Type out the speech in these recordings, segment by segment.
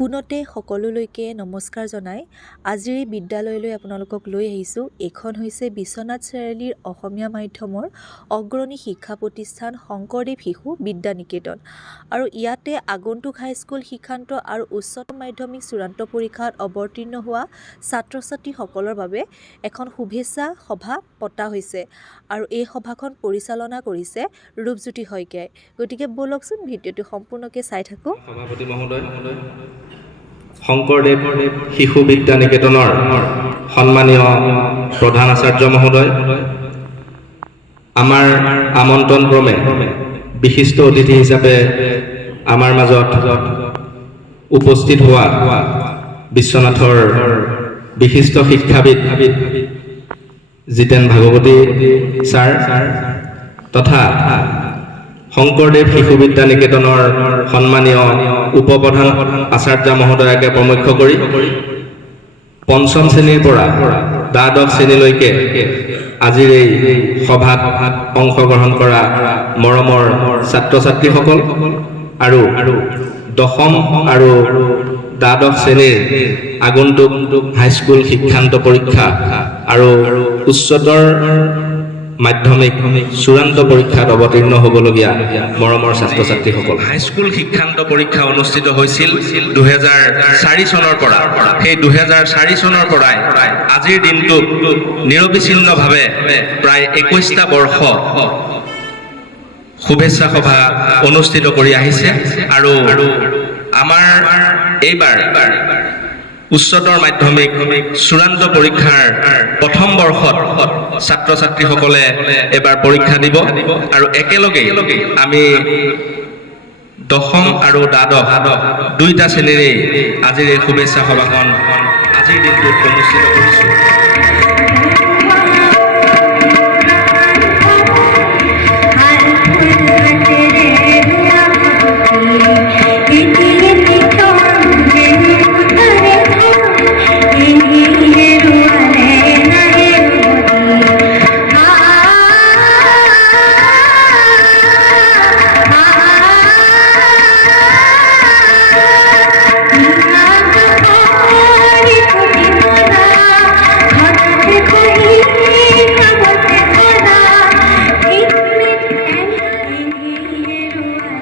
পোনতে সকলোলৈকে নমস্কাৰ জনাই আজিৰ এই বিদ্যালয়লৈ আপোনালোকক লৈ আহিছোঁ। এইখন হৈছে বিশ্বনাথ চাৰিআলিৰ অসমীয়া মাধ্যমৰ অগ্ৰণী শিক্ষা প্ৰতিষ্ঠান শংকৰদেৱ শিশু বিদ্যা নিকেতন। আৰু ইয়াতে আগন্তুক হাইস্কুল শিক্ষান্ত আৰু উচ্চতৰ মাধ্যমিক চূড়ান্ত পৰীক্ষাত অৱতীৰ্ণ হোৱা ছাত্ৰ ছাত্ৰীসকলৰ বাবে এখন শুভেচ্ছা সভা পতা হৈছে আৰু এই সভাখন পৰিচালনা কৰিছে ৰূপজ্যোতি শইকীয়াই। গতিকে ব'লকচোন ভিডিঅ'টো সম্পূৰ্ণকৈ চাই থাকোঁ। সভাপতি মহোদয়, শংকৰদেৱ শিশু বিদ্যা নিকেতনৰ সন্মানীয় প্ৰধান আচাৰ্য মহোদয়, আমাৰ আমন্ত্ৰণ ক্ৰমে বিশিষ্ট অতিথি হিচাপে আমাৰ মাজত উপস্থিত হোৱা বিশ্বনাথৰ বিশিষ্ট শিক্ষাবিদ জিতেন ভাগৱতী ছাৰ তথা শংকৰদেৱ শিশু বিদ্যা নিকেতনৰ সন্মানীয় উপপ্ৰধান আচাৰ্য মহোদয়াকে প্ৰমুখ্য কৰি পঞ্চম শ্ৰেণীৰ পৰা দ্বাদশ শ্ৰেণীলৈকে আজিৰ এই সভাত অংশগ্ৰহণ কৰা মৰমৰ ছাত্ৰ ছাত্ৰীসকল আৰু দশম আৰু দ্বাদশ শ্ৰেণীৰ আগন্তুক হাইস্কুল শিক্ষান্ত পৰীক্ষা আৰু উচ্চতৰ মাধ্যমিক চূড়ান্ত পৰীক্ষাত অৱতীৰ্ণ হ'বলগীয়া মৰমৰ ছাত্ৰ ছাত্ৰীসকল, হাইস্কুল শিক্ষান্ত পৰীক্ষা অনুষ্ঠিত হৈছিল 2004 চনৰ পৰা। সেই 2004 চনৰ পৰাই আজিৰ দিনটোত নিৰবিচ্ছিন্নভাৱে প্ৰায় 21টা বৰ্ষ শুভেচ্ছা সভা অনুষ্ঠিত কৰি আহিছে আৰু আমাৰ এইবাৰ উচ্চতৰ মাধ্যমিক চূড়ান্ত পৰীক্ষাৰ প্ৰথম বৰ্ষত ছাত্ৰ ছাত্ৰীসকলে এবাৰ পৰীক্ষা দিব আৰু একেলগে আমি দশম আৰু দ্বাদশ দুইটা শ্ৰেণীৰে আজিৰ এই শুভেচ্ছা সভাখন আজিৰ দিনটোত অনুষ্ঠিত কৰিছোঁ।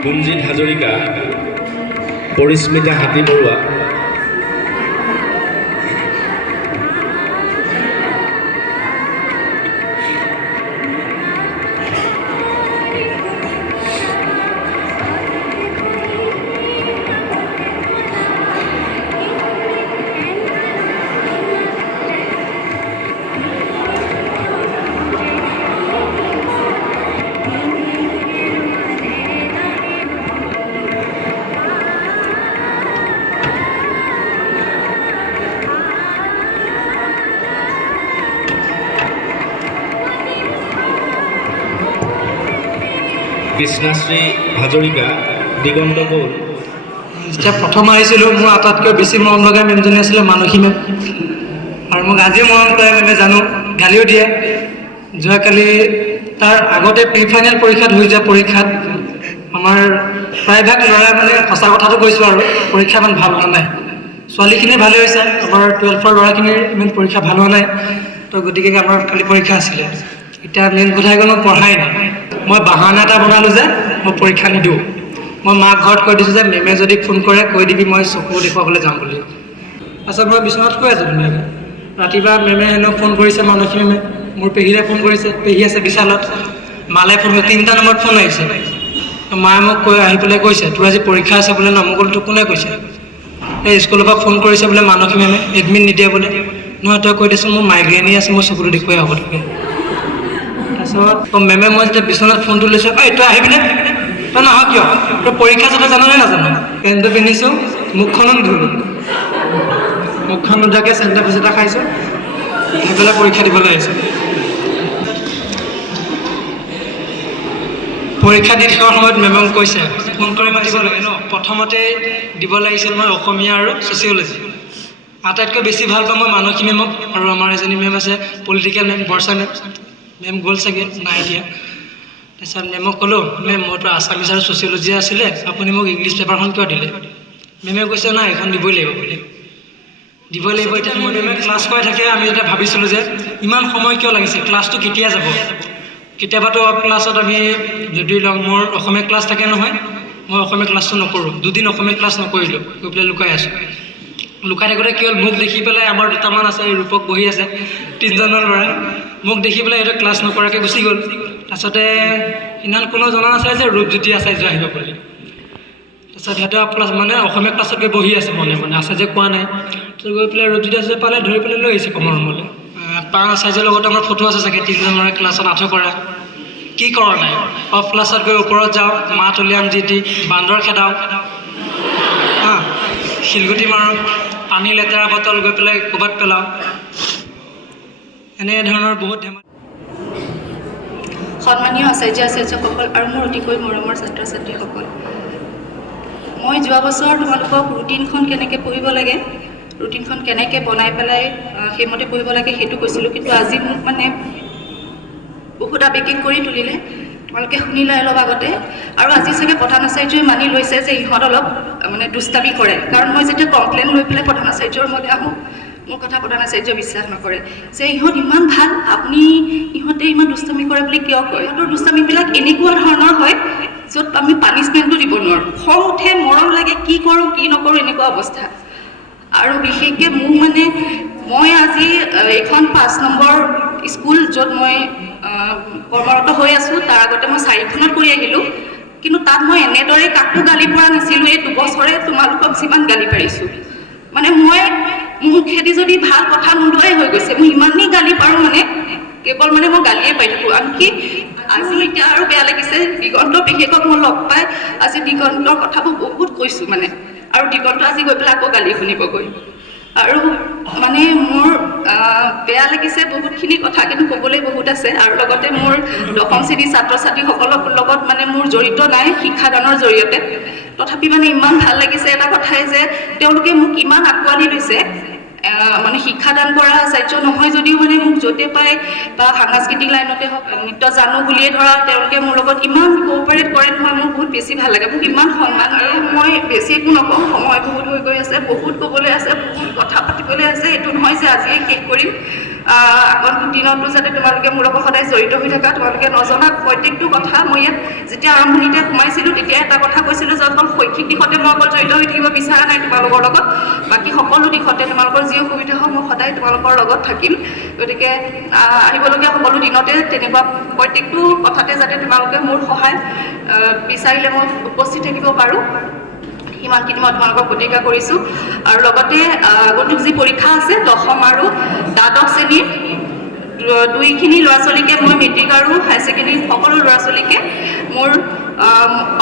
গুঞ্জিত হাজৰিকা, পৰিস্মিতা হাতী বৰুৱা, কৃষ্ণশ্ৰী হাজৰিকা, দিগন্ত গৌল। যেতিয়া প্ৰথম আহিছিলোঁ মোৰ আটাইতকৈ বেছি মৰম লগা মেমজনী আছিলে মানসী মেম, আৰু মোক আজিও মৰম কৰে মেমে, জানো গালিও দিয়ে। যোৱাকালি তাৰ আগতে প্ৰি ফাইনেল পৰীক্ষাত হৈ যোৱা পৰীক্ষাত আমাৰ প্ৰায়ভাগ ল'ৰাই মানে সঁচা কথাটো কৈছোঁ আৰু পৰীক্ষা ইমান ভাল হোৱা নাই। ছোৱালীখিনি ভালে হৈছে, আমাৰ 12ৰ ল'ৰাখিনিৰ ইমান পৰীক্ষা ভাল হোৱা নাই। তো গতিকে আমাৰ কালি পৰীক্ষা আছিলে। এতিয়া মেইন কথা গ'ল মই পঢ়াই নাই। মই বাহানা এটা বনালোঁ যে মই পৰীক্ষা নিদিওঁ। মই মাক ঘৰত কৈ দিছোঁ যে মেমে যদি ফোন কৰে কৈ দিবি মই চকু দেখুৱাবলৈ যাম বুলি। তাৰপিছত মই বিচনাত কৈ আছোঁ ধুনীয়াকৈ। ৰাতিপুৱা মেমে হেনো ফোন কৰিছে, মানসী মেমে মোৰ পেহীলে ফোন কৰিছে, পেহী আছে বিশালত, মালে ফোন কৰিছে, 3টা নম্বৰত ফোন আহিছে। মায়ে মোক আহি পেলাই কৈছে তোৰ আজি পৰীক্ষা আছে বোলে ন। মই ক'লো তোক কোনে কৈছে? এই স্কুলৰ পৰা ফোন কৰিছে বোলে মানসী মেমে, এডমিট নিদিয়ে বোলে। নহয় তই কৈ দেচোন মোৰ মাইগ্ৰেইনে আছে, মই চকুটো দেখুৱাই হ'ব থাকে। তাৰপিছত মেমে মই যেতিয়া বিচনাত ফোনটো লৈছোঁ, তই আহিবিনে? তই নাহ কিয়? তই পৰীক্ষা যাতে জাননে নাজানো? পেণ্টটো পিন্ধিছোঁ, মুখখনো নুধুলোঁ, মুখখন নোধোৱাকৈ চেণ্টাৰ ফেচ এটা খাইছোঁ, খাই পেলাই পৰীক্ষা দিবলৈ আহিছোঁ। পৰীক্ষা দি থকাৰ সময়ত মেমক কৈছে ফোন কৰি মাতিব লাগে ন। প্ৰথমতে দিব লাগিছিল মই অসমীয়া আৰু ছ'চিয়লজি। আটাইতকৈ বেছি ভাল পাওঁ মই মানসী মেমক, আৰু আমাৰ এজনী মেম আছে পলিটিকেল মেম, বৰ্ষা মেম। মেম গ'ল চাগে, নাই এতিয়া। তাৰপিছত মেমক ক'লোঁ মেম মোৰতো আছামিছ আৰু ছ'চিয়লজি আছিলে, আপুনি মোক ইংলিছ পেপাৰখন কিয় দিলে? মেমে কৈছে নাই এখন দিবই লাগিব বুলি। দিবই লাগিব। এতিয়া মেমে ক্লাছ কৰাই থাকে, আমি এতিয়া ভাবিছিলোঁ যে ইমান সময় কিয় লাগিছে, ক্লাছটো কেতিয়া যাব। কেতিয়াবাতো ক্লাছত আমি যদি মোৰ অসমীয়া ক্লাছ থাকে নহয়, মই অসমীয়া ক্লাছটো নকৰোঁ। দুদিন অসমীয়া ক্লাছ নকৰিলোঁ, গৈ পেলাই লুকাই আছোঁ। লুকাই থাকোঁতে কি হ'ল, মোক দেখি পেলাই আমাৰ দুটামান আছে, ৰূপক বহি আছে, 3জনমান ল'ৰা, মোক দেখি পেলাই এইটো ক্লাছ নকৰাকৈ গুচি গ'ল। তাৰপিছতে সিদিনা কোনো জনা নাছিলে যে ৰূপজ্যোতি আচাৰ্য আহিব বুলি। তাৰপিছত সিহঁতে ক্লাছ মানে অসমীয়া ক্লাছত গৈ বহি আছে, মনে মনে আছে যে কোৱা নাই। তাৰপিছত গৈ পেলাই ৰূপজ্যোতি আচাৰ্য পালে, ধৰি পেলাই লৈ আহিছে কমৰ ৰুমলৈ। পাং আচাৰ্যৰ লগত আমাৰ ফটো আছে চাগে, 3জন ল'ৰাই ক্লাছত আঁঠু কৰা। কি কৰা নাই, অফ ক্লাছত গৈ ওপৰত যাওঁ, মাত উলিয়াম যি টি, বান্দৰ খেদাওঁ, শিলগুটি মাৰোঁ, পানী লেতেৰা বটল গৈ পেলাই ক'ৰবাত পেলাওঁ, এনেধৰণৰ বহুত ধেমালি। সন্মানীয় আচাৰ্যসকল আৰু মোৰ অতিকৈ মৰমৰ ছাত্ৰ ছাত্ৰীসকল, মই যোৱা বছৰ তোমালোকক ৰুটিনখন কেনেকৈ পঢ়িব লাগে, ৰুটিনখন কেনেকৈ বনাই পেলাই সেইমতে পঢ়িব লাগে সেইটো কৈছিলোঁ। কিন্তু আজি মোক মানে বহুত আৱেগিক কৰি তুলিলে, তোমালোকে শুনিলে অলপ আগতে। আৰু আজি চাগে প্ৰধান আচাৰ্যই মানি লৈছে যে ইহঁত অলপ মানে দুষ্টামি কৰে, কাৰণ মই যেতিয়া কমপ্লেইন লৈ পেলাই প্ৰধান আচাৰ্যৰ ৰুমলৈ আহোঁ, মোৰ কথা প্ৰধান আচাৰ্যই বিশ্বাস নকৰে যে ইহঁত ইমান ভাল, আপুনি ইহঁতে ইমান দুষ্টামি কৰে বুলি কিয় কয়। ইহঁতৰ দুষ্টামিবিলাক এনেকুৱা ধৰণৰ হয় য'ত আমি পানিছমেণ্টটো দিব নোৱাৰোঁ, খং উঠে, মৰম লাগে, কি কৰোঁ কি নকৰোঁ এনেকুৱা অৱস্থা। আৰু বিশেষকৈ মোৰ মানে মই আজি এইখন 5 নম্বৰ স্কুল য'ত মই কৰ্মৰত হৈ আছোঁ, তাৰ আগতে মই 4খনত কৰি আহিলোঁ। কিন্তু তাত মই এনেদৰে কাকো গালি পৰা নাছিলোঁ। এই 2 বছৰে তোমালোকক যিমান গালি পাৰিছোঁ, মানে মই মুখেদি যদি ভাল কথা নোলোৱাই হৈ গৈছে, মই ইমানেই গালি পাৰোঁ, মানে কেৱল মানে মই গালিয়ে পাই থাকোঁ। আনকি আজি এতিয়া আৰু বেয়া লাগিছে, দিগন্ত বিশেষক মই লগ পাই আজি দিগন্তৰ কথাবোৰ বহুত কৈছোঁ মানে, আৰু দিগন্ত আজি গৈ পেলাই আকৌ গালি শুনিবগৈ। আৰু মানে মোৰ বেয়া লাগিছে বহুতখিনি কথা, কিন্তু ক'বলৈ বহুত আছে। আৰু লগতে মোৰ 10ম শ্ৰেণীৰ ছাত্ৰ ছাত্ৰীসকলৰ লগত মানে মোৰ জড়িত নাই শিক্ষাদানৰ জৰিয়তে, তথাপি মানে ইমান ভাল লাগিছে এটা কথাই যে তেওঁলোকে মোক ইমান আঁকোৱালি লৈছে। মানে শিক্ষাদান কৰা আচাৰ্য নহয় যদিও মানে মোক য'তে পায় বা সাংস্কৃতিক লাইনতে হওক, নৃত্য জানো বুলিয়ে ধৰা তেওঁলোকে মোৰ লগত ইমান কোঅপাৰেট কৰে নহয়, মোৰ বহুত বেছি ভাল লাগে, মোক ইমান সন্মান। আৰু মই বেছি একো নকওঁ, সময় বহুত হৈ গৈ আছে, বহুত ক'বলৈ আছে, বহুত কথা পাতিবলৈ আছে। এইটো নহয় যে আজিয়ে শেষ কৰিম, আগন্তুক দিনতো যাতে তোমালোকে মোৰ লগত সদায় জড়িত হৈ থাকা। তোমালোকে নজনা প্ৰত্যেকটো কথা মই ইয়াত যেতিয়া আৰম্ভণিতে সোমাইছিলোঁ তেতিয়া এটা কথা কৈছিলোঁ যে অকল শৈক্ষিক দিশতে মই অকল জড়িত হৈ থাকিব বিচৰা নাই তোমালোকৰ লগত, বাকী সকলো দিশতে তোমালোকৰ যি অসুবিধা হওক মই সদায় তোমালোকৰ লগত থাকিম। গতিকে আহিবলগীয়া সকলো দিনতে তেনেকুৱা প্ৰত্যেকটো কথাতে যাতে তোমালোকে মোৰ সহায় বিচাৰিলে মই উপস্থিত থাকিব পাৰোঁ, সিমানখিনি মই তোমালোকক প্ৰতিজ্ঞা কৰিছোঁ। আৰু লগতে আগন্তুক যি পৰীক্ষা আছে 10ম আৰু দ্বাদশ শ্ৰেণীৰ 2খিনি ল'ৰা ছোৱালীকে মই মেট্ৰিক আৰু হায়াৰ ছেকেণ্ডেৰী সকলো ল'ৰা ছোৱালীকে মোৰ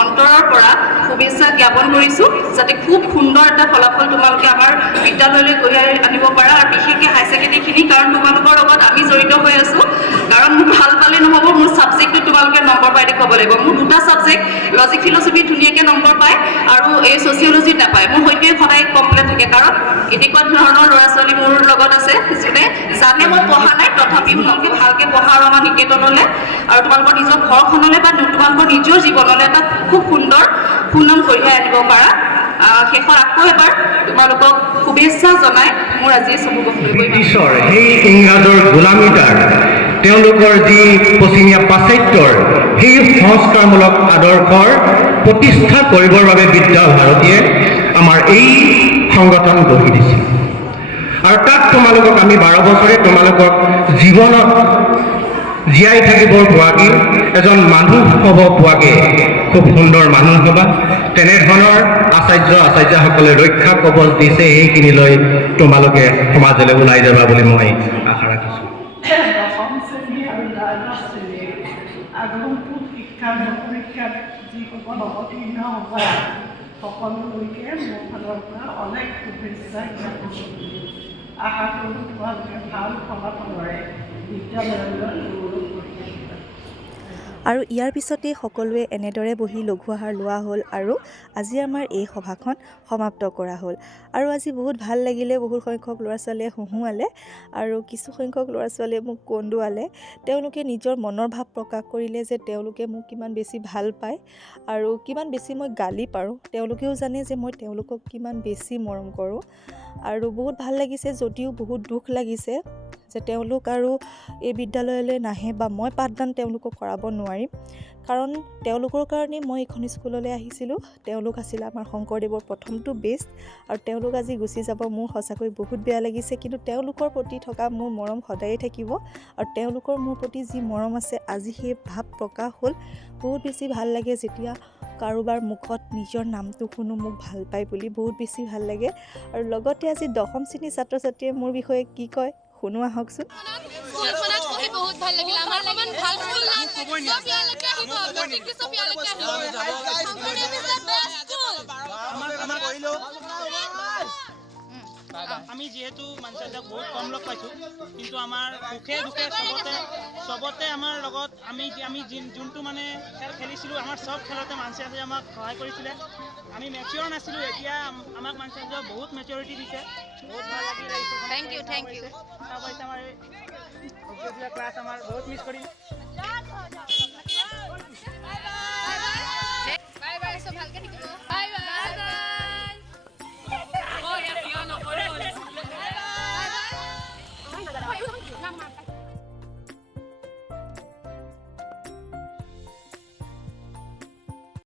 অন্তৰৰ পৰা শুভেচ্ছা জ্ঞাপন কৰিছোঁ, যাতে খুব সুন্দৰ এটা ফলাফল তোমালোকে আমাৰ বিদ্যালয়লৈ কঢ়িয়াই আনিব পাৰা। আৰু বিশেষকৈ হায়াৰ ছেকেণ্ডেৰীখিনি, কাৰণ তোমালোকৰ লগত আমি জড়িত হৈ আছোঁ। কাৰণ মোক ভাল পালে নহ'ব, মোৰ ছাবজেক্টটো তোমালোকে নম্বৰ পাই দেখুৱাব লাগিব। মোৰ 2টা ছাবজেক্ট লজিক ফিলচফি ধুনীয়াকৈ নম্বৰ পায় আৰু এই ছচিয়লজিত নাপায়। মোৰ সৈতে সদায় কমপ্লেইন থাকে, কাৰণ এনেকুৱা ধৰণৰ ল'ৰা ছোৱালী মোৰ লগত আছে যোনে জানে মই পঢ়া নাই, তথাপিও তোমালোকে ভালকৈ পঢ়া আৰু আমাৰ নিকেতনলৈ আৰু তোমালোকৰ নিজৰ ঘৰখনলৈ বা তোমালোকৰ নিজৰ জীৱনলৈ এটা খুব সুন্দৰ সুনাম কঢ়িয়াই আনিব পাৰা। শেষত আকৌ এবাৰ তোমালোকক শুভেচ্ছা জনাই মোৰ আজি চমু বক্তব্য ব্ৰিটিছৰ সেই ইংৰাজৰ গোলামীতাৰ তেওঁলোকৰ যি পশ্চিমীয়া পাশ্চাত্যৰ সেই সংস্কাৰমূলক আদৰ্শৰ প্ৰতিষ্ঠা কৰিবৰ বাবে বিদ্যা ভাৰতীয়ে আমাৰ এই সংগঠন গঢ়ি দিছিল। আৰু তাত তোমালোকক আমি 12 বছৰে তোমালোকক জীৱনত জীয়াই থাকিবৰ পোৱাকৈ এজন মানুহ হ'ব পোৱাকৈ খুব সুন্দৰ মানুহ হ'বা, তেনেধৰণৰ আচাৰ্যসকলে ৰক্ষা কৱচ দিছে। সেইখিনি লৈ তোমালোকে সমাজলৈ ওলাই যাবা বুলি মই আশা ৰাখিছোঁ। 10ম শ্ৰেণী আৰু দ্বাদশ শ্ৰেণীৰ আগন্তুক শিক্ষাৰ পৰীক্ষাত যিসকল অৱতীৰ্ণ হ'বা সকলোলৈকে মোৰ ফালৰ পৰা অনেক শুভেচ্ছা জ্ঞাপন কৰিছোঁ। আশা কৰোঁ তোমালোকে ভাল ফলাফলেৰে বিদ্যালয়লৈ গৌৰৱ কৰি আহিবা। আৰু ইয়াৰ পিছতে সকলোৱে এনেদৰে বহি লঘু আহাৰ লোৱা হ'ল আৰু আজি আমাৰ এই সভাখন সমাপ্ত কৰা হ'ল। আৰু আজি বহুত ভাল লাগিলে, বহুত সংখ্যক ল'ৰা ছোৱালীয়ে হঁহুৱালে আৰু কিছু সংখ্যক ল'ৰা ছোৱালীয়ে মোক কন্দুৱালে। তেওঁলোকে নিজৰ মনৰ ভাৱ প্ৰকাশ কৰিলে যে তেওঁলোকে মোক কিমান বেছি ভাল পায় আৰু কিমান বেছি মই গালি পাৰোঁ। তেওঁলোকেও জানে যে মই তেওঁলোকক কিমান বেছি মৰম কৰোঁ আৰু বহুত ভাল লাগিছে, যদিও বহুত দুখ লাগিছে যে তেওঁলোক আৰু এই বিদ্যালয়লৈ নাহে বা মই পাঠদান তেওঁলোকক কৰাব নোৱাৰিম। কাৰণ তেওঁলোকৰ কাৰণেই মই এইখন স্কুললৈ আহিছিলোঁ। তেওঁলোক আছিল আমাৰ শংকৰদেৱৰ প্ৰথমটো বেষ্ট আৰু তেওঁলোক আজি গুচি যাব, মোৰ সঁচাকৈ বহুত বেয়া লাগিছে। কিন্তু তেওঁলোকৰ প্ৰতি থকা মোৰ মৰম সদায়ে থাকিব আৰু তেওঁলোকৰ মোৰ প্ৰতি যি মৰম আছে আজি সেই ভাৱ প্ৰকাশ হ'ল। বহুত বেছি ভাল লাগে যেতিয়া কাৰোবাৰ মুখত নিজৰ নামটো শুনো মোক ভাল পায় বুলি, বহুত বেছি ভাল লাগে। আৰু লগতে আজি 10ম শ্ৰেণীৰ ছাত্ৰ ছাত্ৰীয়ে মোৰ বিষয়ে কি কয় শুনো আহকচোন। স্কুলখনত পঢ়ি বহুত ভাল লাগিল। আমাৰ অকমান ভাল স্কুল নাই। চফিয়ালৈকে আহিব, মেট্ৰিকটো চফিয়ালৈকে আহিব। Sankardev is the best school. আমি যিহেতু মানচাজাক বহুত কম লগ পাইছোঁ, কিন্তু আমাৰ সুখে দুখে চবতে আমাৰ লগত আমি যোনটো মানে খেল খেলিছিলোঁ, আমাৰ চব খেলতে মানচাজাই আমাক সহায় কৰিছিলে। আমি মেচিয়ৰ নাছিলোঁ, এতিয়া আমাক মানচাজাই বহুত মেচিয়ৰিটি দিছে। বহুত ভাল লাগিলে। Thank you, thank you. আমাৰ ক্লাছ আমাৰ বহুত মিছ কৰিম।